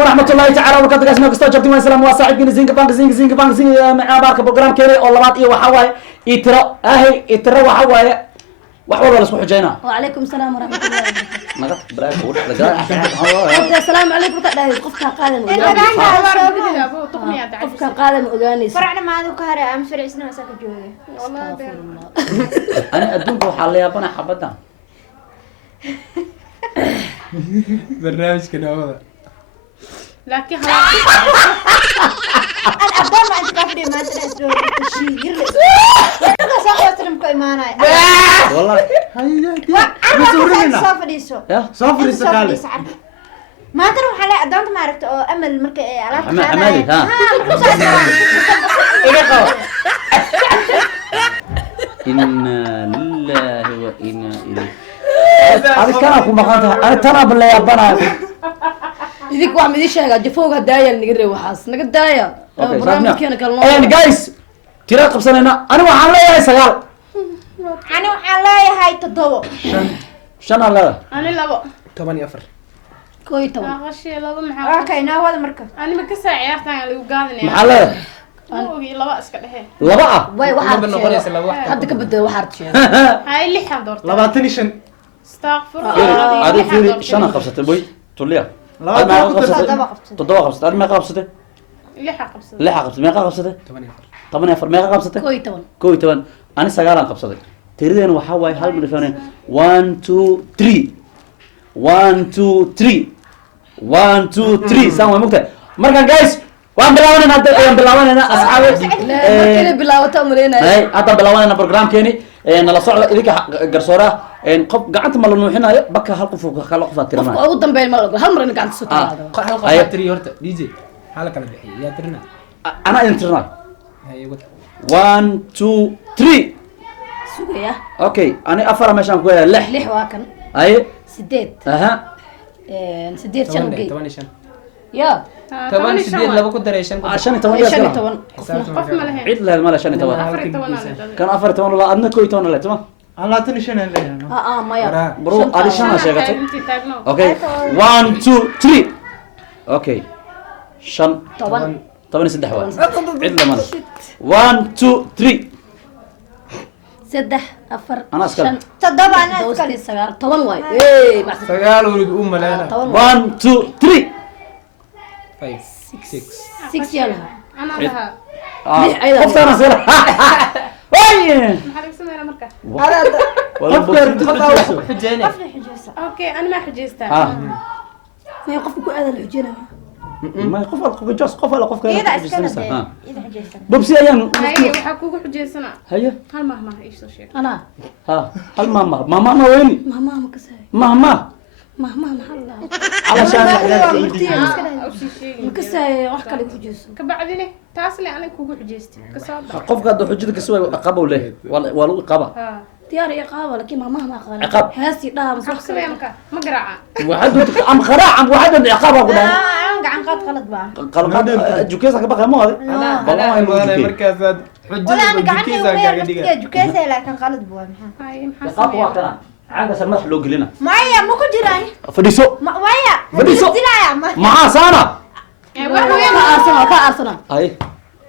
ورحمة الله تعالى وبركاته قاسم كستو جبتي وين سلام وصاحب زينك بانك مع بارك برنامج كيري او لباد iyo waxa waaye itiro waxa waaye wax walba la isku xujeyna وعليكم السلام ورحمة الله وبركاته naga braak wuu dhagaa السلام عليكم كدهي قفكا قادم قفكا قادم اوغانيس فرعنا ما هذا كهري ام فرعسنا مساك جوجي والله انا ادونك waxa la yaabana xabada برنامج كده هو لكن انا ابدا ما انت كافري ما تنسوا الشيء يرلي انا ساقي اسلم كايمانا والله انا صافريسو يا صافر استقالة ما تروح على ادونت ما عرفت امل مركي علاقه عمالي ها إنا لله وإنا إليه هذا كان أكو مقاطع أنا ترى بالله يا بنا idink wax midii sheega jafowga daayal nigre waxaas naga daaya barnaamijkeena kala noo أنا جايز ترى قبسنا أنا وحنا يا سجال انا وحلا هاي تضو شن الله أنا لابو 8 أفر كوي toban غشي لابو محا اوكي ناوض مركب أنا ما كسر عيارتان اللي وقاعدني محله أنا وقي لابو أسكت هي لبعة way ما waxaad بنقول sheegay يسلا واحد hadda ka bedel waxaad sheegay هاي اللي حضرت لبعتني شن استغفر هذا في شن قبسته بوي توليا تضوى قبسته هذا ما قبسته اللي حقبص لا قبسته ما قبسته 8 أفر طبعا يا ما قبسته كوي toban كوي طبعا أنا سجال قبسته تريدين وحواي هل من الفنان 1 2 3 1 2 3 1 2 3 سامو مقطع مركان جايز وان بلاوانا هذا بلاوانا أصحابي la markii bilaawata umreynay هاي هذا بلاوانا برنامج كيني نلا صعد إذا كجرسورة قف قعدت مال نوحنا بكى هالقف خلا قفات ترى ugu dambeyn ma ogo hal mar in gacanta soo taado حلقة تري هرت دي جي حلقة البحية يا ترنا أنا انترنال هاي قلت 1 2 3 sugaya أوكي أنا أفر ماشان كويا لح lix waa kan أي sideed أها sideed shan 8 gey 8 شن ya 8 سديد لو كنت دري شن عشان تمانية shan iyo كنا toban قف ما لهين عيد له المال عشان تمانية أفرق تونا كان أفر تمانية لا أدنى كوي تمانية لا تمام الله تني شن اللي maya برو أدي شان شيء أنت تاجنو أوكي 1 2 3 أوكي شن toban طبعا سدح واحد عيد له مال 1 2 3 saddex afar أنا أسكت. shan تضو انا doostii sagaal toban waay ee baxsan سجال ولد أم لا toban 1 2 3 5 6 six yala أنا لها لح أيضا. قفت أنا سير وين محلك سميرة مركا والله حجاني أوكي أنا ما حجزتها may qofku ku aadan xujina ما قفل جوس قفل قفل اذا كان اسكنت ها اذا حجزت بوبسي أيام هاي وحكوك حجزنا هيا هل مهما إيش تشيك ana ها هل ماما ويني mama ma kasay ماما mama maxaa la علشان أو شيء شيء ma kasay wax kale ku jeeso كبعدين تاسلي أنا كوكو حجزتي كسر قف قد حجتك سوى عقبه له ولا عقبه ها diyaar iyo qaaba laakiin mama ma qaan عقاب. heesti dhaha mas wax أحسن يمكن مقرعة واحد ام خراع ام واحد عقبه قدام انا قاعد نقاط غلط بقى قال جوكيسك بقى مو هذا أنا مركز ولا انا حجة قاعد جيكيزا وير قاعد نفسي يدقق جوكيسه لكن غلط بقى هاي عقاب محسن واقعنا عاد سمح له قلنا معايا مو كجراي فديسو معايا بديسو. يا مع سانا ka aarsana ka aarsana هاي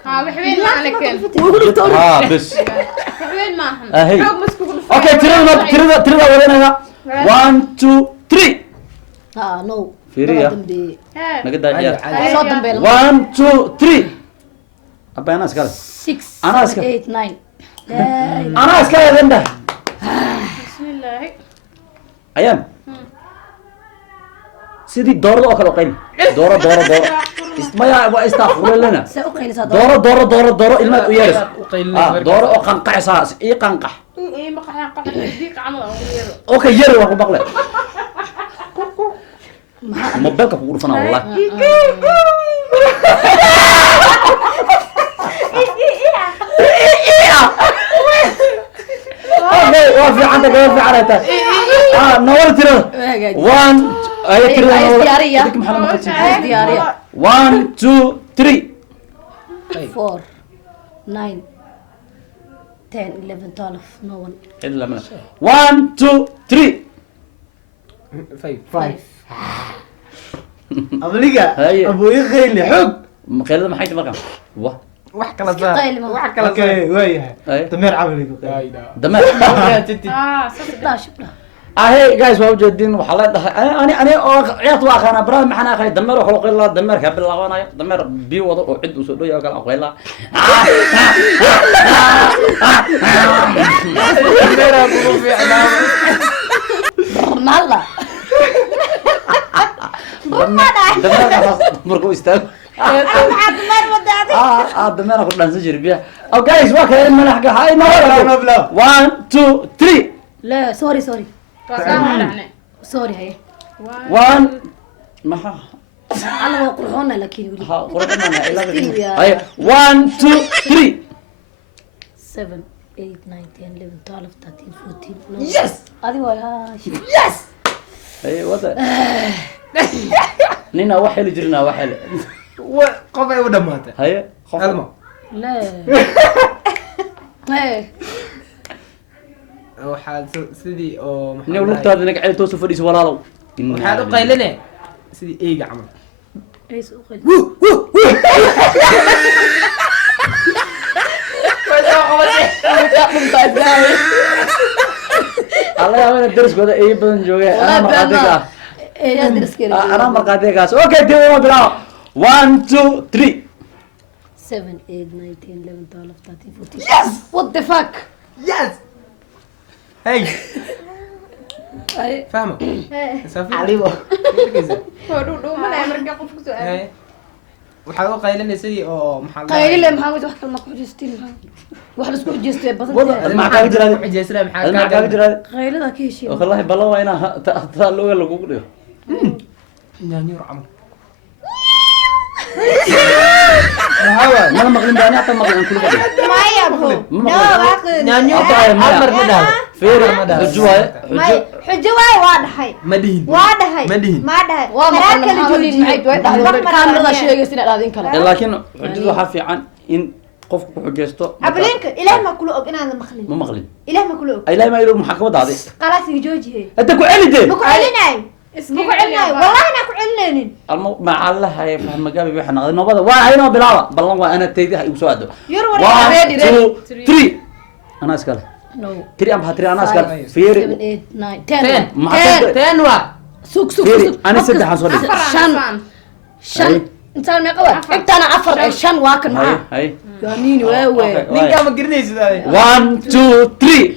ها وحوين ما أنا كن ugu dhigto بس وحوين ما هم هي. حب مسكوا كل اوكي ترى ولنا 1 2 3 ha no فيريا dambe نقد عيال soo dambe 1 2 3 ابا انا اسكال 6 أنا أسكت. 8 9 انا اسكال ذنده بسم الله ايام سيدي دورة أكل قيم دورة ما يا استغفر لنا say u qaynaysaa دورة إلما ويرس وقيل دورة أو قنقع ساس إيه قنقع إيه بقى قحط ديك عمل أو غيره أوكي يري وأكو بقلة موبايلك بقول فنا والله اوكي وافي عندك وافي عليك نورت ترى 1 هي ترى عايز ديارية. ديك محل ما قلت عايز ديارية 1 2 3 4 9 10 11 12 no one إلا من 1 2 3 5 5 abliga Haye. abooyi khayli xog qaylada maxay tahay markaan wa wax kala Iska qayli ma. wax kala okay waayahay Haye. dameer cabliga dameer ahey guys waa ujeedin waxaa la dhahay ani oo ciyaarta waa aqaanaa baraha maxaan aqaanay dameer waxaa loo qaylaa dameerka bilaabanayo dameer biyo wado oo cid uu soo dhow yahay kala qaylaa dameera kugu fiicnaa Mala. dameer markuu istaago maxaad maar wadaadi dameer ku dhansan jiray biyaha oh guys waa kale malaxga hay no 1 2 3 لا سوري سوري Waa سوري هي 1 maxaa انا وقرحونا لكن ولي ha qurxana ilaa Still, yeah. hay 1 2 3 7 8 9 10 11 12 13 14 no. yes هذه ولا yes hay wada nina wax heli jirna wax heli qof ay u dhamaatay hay almo لا ايه waxaad sidii oo nin lugtaada naga ceel toos u fadhiis walaalow waxaad u qayline sidii eeyga camal ايش اقول alla yaabana dariskooda ay badan joogeen anaa marqaadiga ايه ادرس كده anaa marqaadigaas okay dib uma bilaabo 1 2 3 7 8 9 10 11 12 13 14 yes what the fuck yes hey اي fahmo safi alibo hey waxaad u qayline sidii oo maxaa قايل لي محمد واحد ما كوجستين واحد اسكو جستي wada بدل maxaa kaaga jira xijisra maxaa kaaga jira قايل لك ايش wallahi ballan waa inaa taa looga lagu dhigo nyaanyur camal mana maqlin baa aniga maqlin aan kula fadhiyo maya bro Ma no maqlo. waaqin nyaanyur Maya. amar ma dhaho feer Ma dhaha. xujo waaye may xujo waay waa dhahay ma dhihin waa dhahay ma dhihin ma dhahay والله Qarar ما kala محمد joojiye. معي واحد Mar كاميرا maraan شيء سنة هذين كلام laakiin xujadu waxaa fiican in qofku ku xujeysto ablinka ilaahay ma kula og inaan maqlin ma maqlin ilaahay ma kula og ilaahay ma ilo maxaa ka wadaaday qalaas iga joojiye hadda ku celi dee ma ku celinaay ma ku celinaay wallahi na ku celinaynin almo macallaha ee fahma gabi waxa naqday nobada waa aynoo bilaaba ballan waa ana taydaha igu soo aado yar 1 war ready, 2 3 ana iskale no 3 am hatri ana iskale 7 feer 8 9 10 maxaa ten waa سوق سوق feer سوق ani saddexan soo dhig شن شن Hay. انت ما قوي انت انا عفر شن واكن hay معاه hay يا نيني وي ninkaa ma garanaysid ade 1 2 3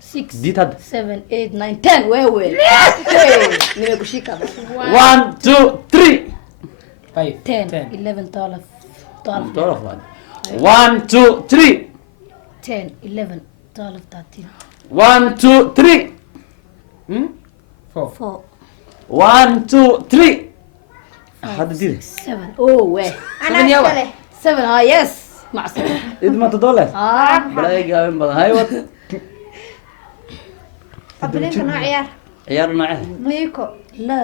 6 diid hadda 7 8 9 10 وي نيني كوشيكا 1 2 3 five 10 11 12 12 12 1 2 3 10 11 12 13 1 2 3 four 4 1 2 3 hadda diid 7 اوه وي ana Seven yawa. iskale 7 ها يس مع 7 id ma todole اه balay gaabin badan hay wad ablinka noo ciyaar ciyaar nooce miiko لا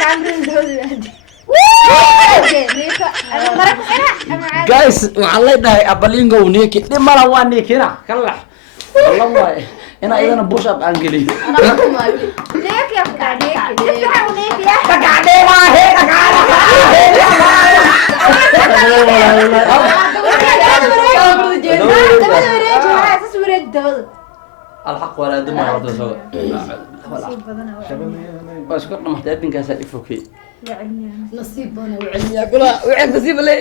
kaamrin doodi aadi miiko ama mara ku xira ama caadi guys waxaan leedahay abalingo niki dhimala waa nikina kalax wallan waay ina idana push up aan geliyo انا احكم معي neek ya ku dhaadheek dadka u neek ya dabada wareeji waa sas wareeji dabada alxaq walaa duma wada soo bas ka dhamaatay adinkaas ifokay نصيب انا وعلمي اقول وعلم نصيب لي